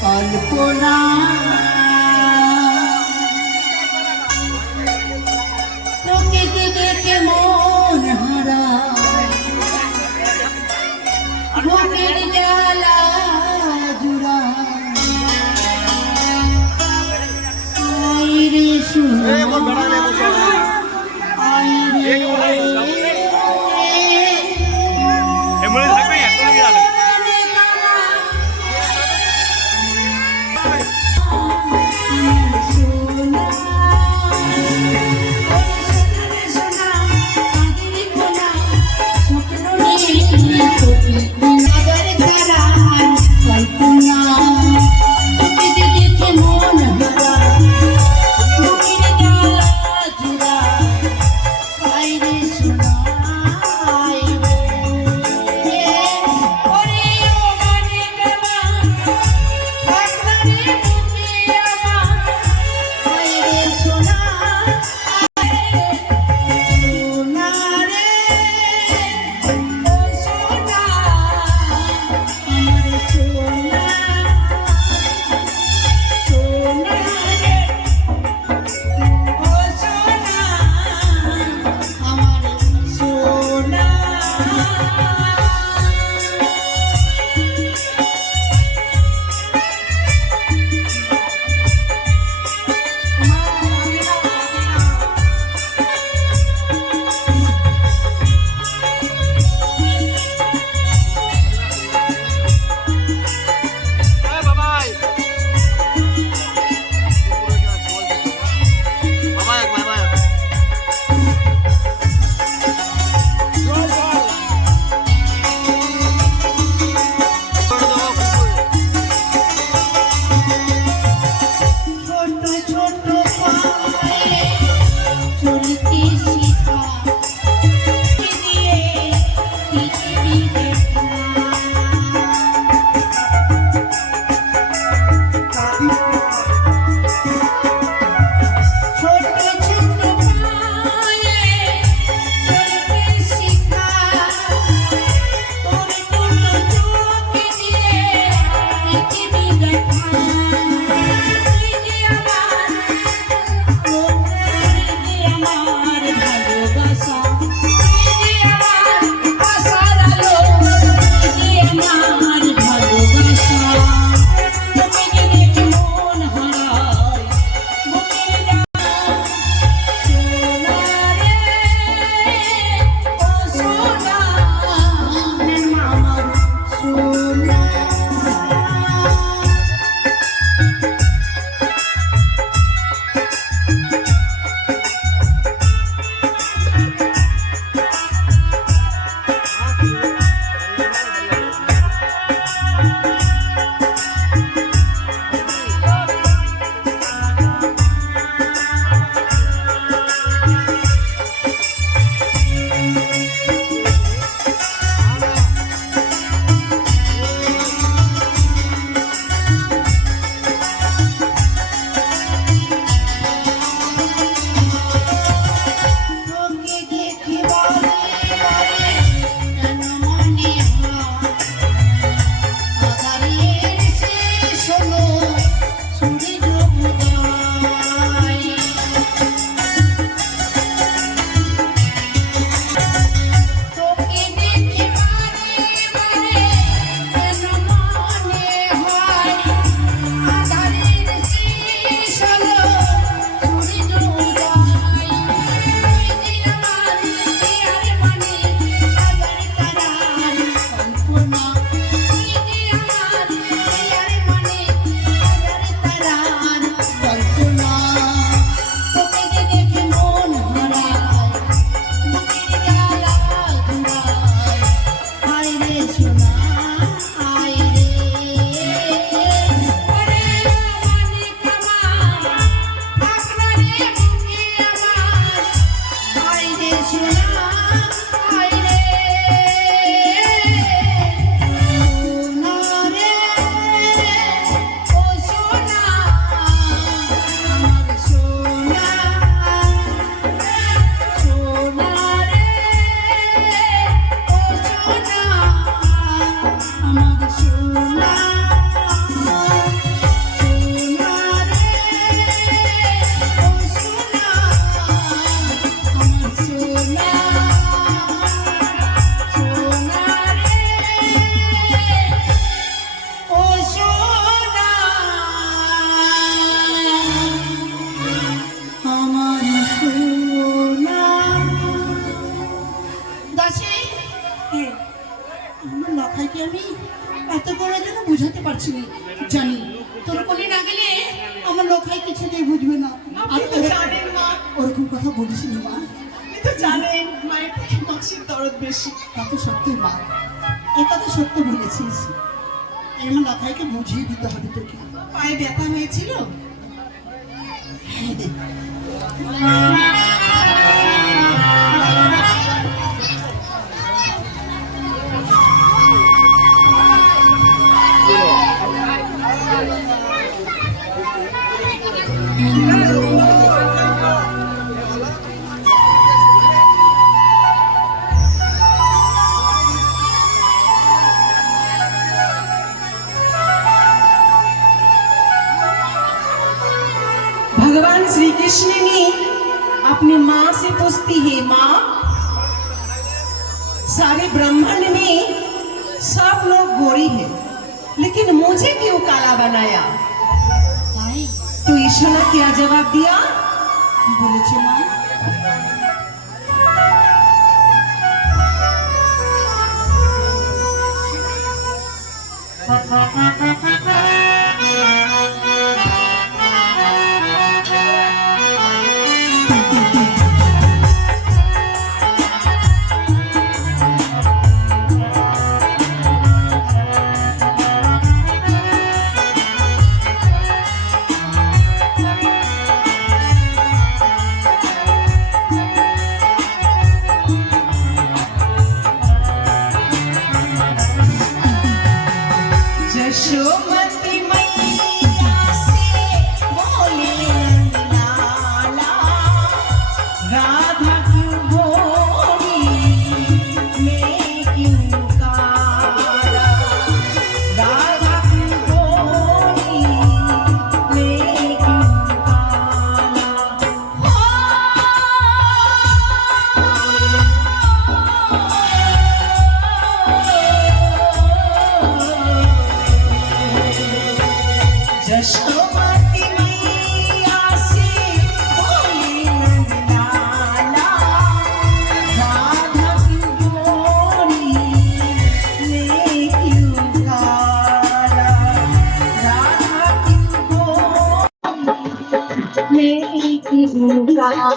কল্পনা তোকে দেখে মন হারা বুকের জ্বালা জুড়া আইরে সোনা বুঝাতে পারছি না। জানি তোর কোলে না গেলে আমার লোকাই কিছুতেই বুঝবে না। আর জানেন মা, ওরকম কথা বলিস না মা। আপনি তো জানেন মায়ের থেকে মাসির দরদ বেশি। তা তো সত্যি মা, এ কথা সত্য বলেছিস। আমার লোকাইকে বুঝিয়ে দিতে হবে তোকে। পায়ে ব্যথা হয়েছিল? भगवान श्री कृष्ण ने अपनी माँ से पूछती है, माँ सारे ब्रह्मांड में सब लोग गोरी है लेकिन मुझे क्यों काला बनाया? তাই तो ईश्वर ने क्या जवाब दिया? কি বলেছে মা? यशोमती मैया से बोले नंदलाला, राधा क्यों गोरी मैं क्यों काला? राधा क्यों गोरी मैं क्यों यशोमती मैया से बोली नंदलाला, राधा क्यों गोरी मैं क्यों काला? राधा क्यों गोरी मैं क्यों काला?